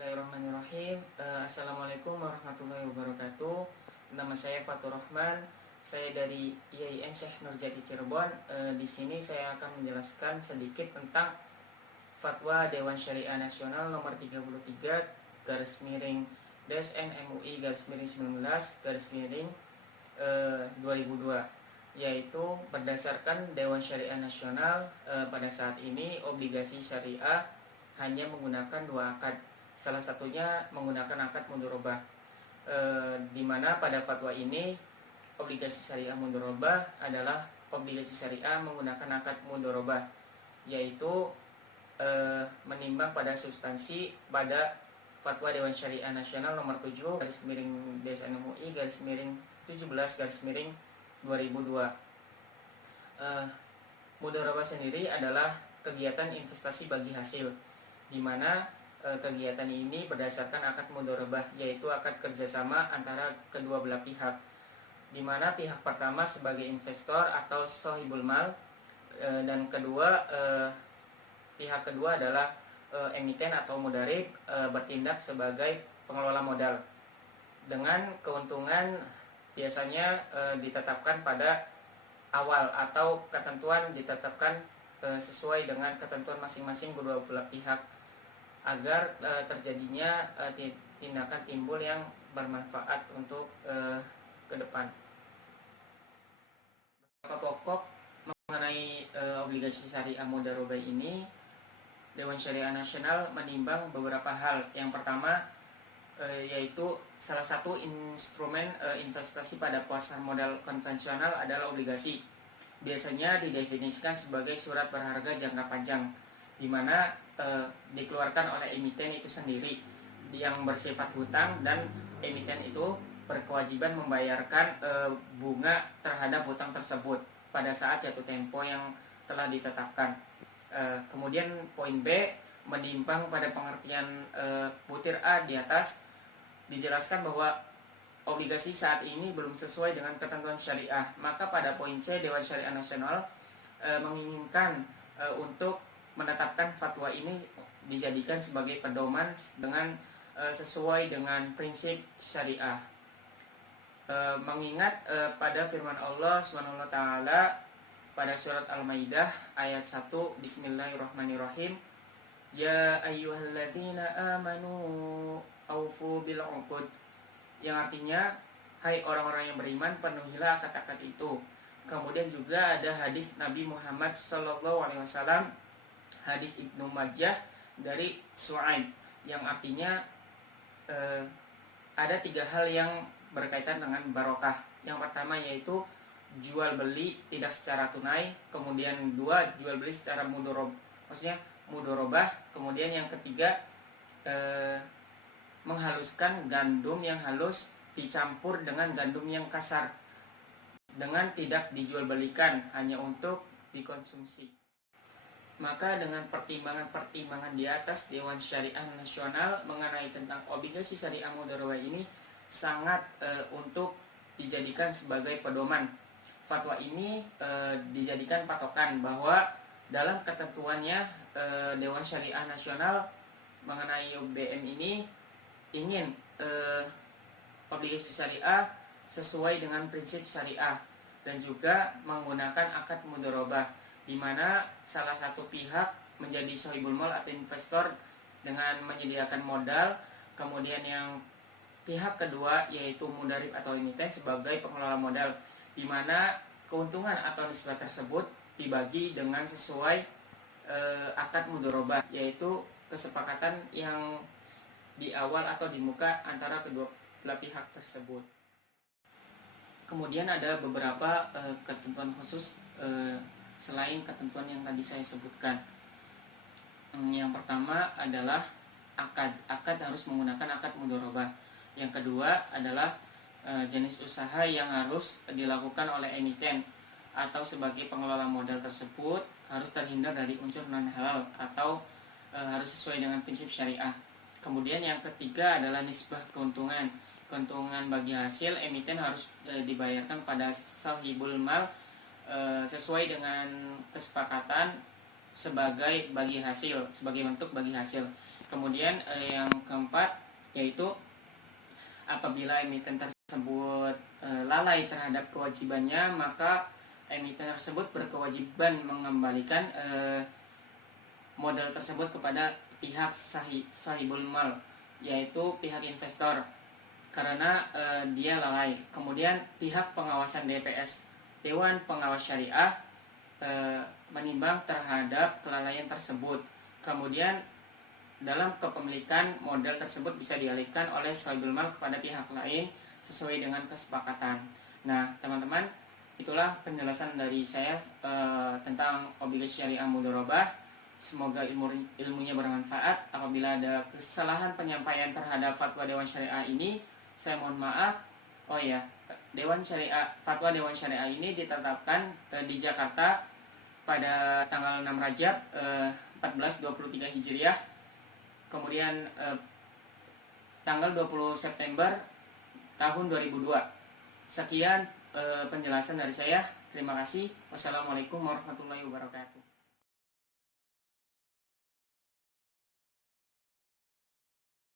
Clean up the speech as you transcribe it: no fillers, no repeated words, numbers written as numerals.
Bismillahirrahmanirrahim. Assalamualaikum warahmatullahi wabarakatuh. Nama saya Fatur Rahman. Saya dari IAIN Syekh Nurjati Cirebon. Di sini saya akan menjelaskan sedikit tentang Fatwa Dewan Syariah Nasional nomor 33 garis miring DSN MUI garis miring 19 garis miring 2002, yaitu berdasarkan Dewan Syariah Nasional pada saat ini obligasi syariah hanya menggunakan dua akad. Salah satunya menggunakan akad mudharabah, di mana pada fatwa ini obligasi syariah mudharabah adalah obligasi syariah menggunakan akad mudharabah, yaitu menimbang pada substansi pada fatwa Dewan Syariah Nasional nomor 7 garis miring DSN MUI garis miring 17 garis miring 2002. Mudharabah sendiri adalah kegiatan investasi bagi hasil, di mana kegiatan ini berdasarkan akad mudharabah, yaitu akad kerjasama antara kedua belah pihak, di mana pihak pertama sebagai investor atau sohibul mal, dan pihak kedua adalah emiten atau mudarib, bertindak sebagai pengelola modal, dengan keuntungan biasanya ditetapkan pada awal atau ketentuan ditetapkan sesuai dengan ketentuan masing-masing kedua belah pihak, agar terjadinya tindakan timbul yang bermanfaat untuk ke depan. Beberapa pokok mengenai obligasi syariah mudharabah ini, Dewan Syariah Nasional menimbang beberapa hal. Yang pertama yaitu salah satu instrumen investasi pada pasar modal konvensional adalah obligasi. Biasanya didefinisikan sebagai surat berharga jangka panjang, di mana dikeluarkan oleh emiten itu sendiri yang bersifat hutang, dan emiten itu berkewajiban membayarkan bunga terhadap hutang tersebut pada saat jatuh tempo yang telah ditetapkan. Kemudian poin B, menimbang pada pengertian butir A di atas, dijelaskan bahwa obligasi saat ini belum sesuai dengan ketentuan syariah. Maka pada poin C, Dewan Syariah Nasional menginginkan untuk menetapkan fatwa ini dijadikan sebagai pedoman dengan sesuai dengan prinsip syariah. Mengingat pada firman Allah SWT pada surat Al-Maidah ayat 1, Bismillahirrahmanirrahim, Ya ayyuhalladzina amanu aufu bil uqud, yang artinya, hai orang-orang yang beriman, penuhilah akad-akad itu. Kemudian juga ada hadis Nabi Muhammad SAW, hadis Ibnu Majah dari Su'aib, yang artinya ada tiga hal yang berkaitan dengan barokah. Yang pertama yaitu jual beli tidak secara tunai, kemudian dua, jual beli secara mudharabah, kemudian yang ketiga menghaluskan gandum yang halus dicampur dengan gandum yang kasar dengan tidak dijual belikan, hanya untuk dikonsumsi. Maka dengan pertimbangan-pertimbangan di atas, Dewan Syariah Nasional mengenai tentang obligasi syariah mudharabah ini sangat untuk dijadikan sebagai pedoman. Fatwa ini dijadikan patokan bahwa dalam ketentuannya Dewan Syariah Nasional mengenai UBM ini ingin obligasi syariah sesuai dengan prinsip syariah dan juga menggunakan akad mudharabah, di mana salah satu pihak menjadi sohibul mal atau investor dengan menyediakan modal, kemudian yang pihak kedua yaitu mudarib atau emiten sebagai pengelola modal, di mana keuntungan atau nisbah tersebut dibagi dengan sesuai akad mudharabah, yaitu kesepakatan yang di awal atau di muka antara kedua belah pihak tersebut. Kemudian ada beberapa ketentuan khusus selain ketentuan yang tadi saya sebutkan. Yang pertama adalah akad harus menggunakan akad mudharabah. Yang kedua adalah jenis usaha yang harus dilakukan oleh emiten atau sebagai pengelola modal tersebut harus terhindar dari unsur non halal atau harus sesuai dengan prinsip syariah. Kemudian yang ketiga adalah nisbah keuntungan bagi hasil emiten harus dibayarkan pada sahibul mal sesuai dengan kesepakatan sebagai bentuk bagi hasil. Kemudian yang keempat yaitu apabila emiten tersebut lalai terhadap kewajibannya, maka emiten tersebut berkewajiban mengembalikan modal tersebut kepada pihak sahibul mal, yaitu pihak investor, karena dia lalai. Kemudian pihak pengawasan DPS, Dewan Pengawas Syariah, menimbang terhadap kelalaian tersebut. Kemudian dalam kepemilikan modal tersebut bisa dialihkan oleh sahibul mal kepada pihak lain sesuai dengan kesepakatan. Nah, teman-teman, itulah penjelasan dari saya tentang obligasi syariah mudharabah. Semoga ilmunya bermanfaat. Apabila ada kesalahan penyampaian terhadap fatwa Dewan Syariah ini, saya mohon maaf. Oh ya, fatwa Dewan Syariah ini ditetapkan di Jakarta pada tanggal 6 Rajab 1423 Hijriah. Kemudian tanggal 20 September tahun 2002. Sekian penjelasan dari saya. Terima kasih. Wassalamualaikum warahmatullahi wabarakatuh.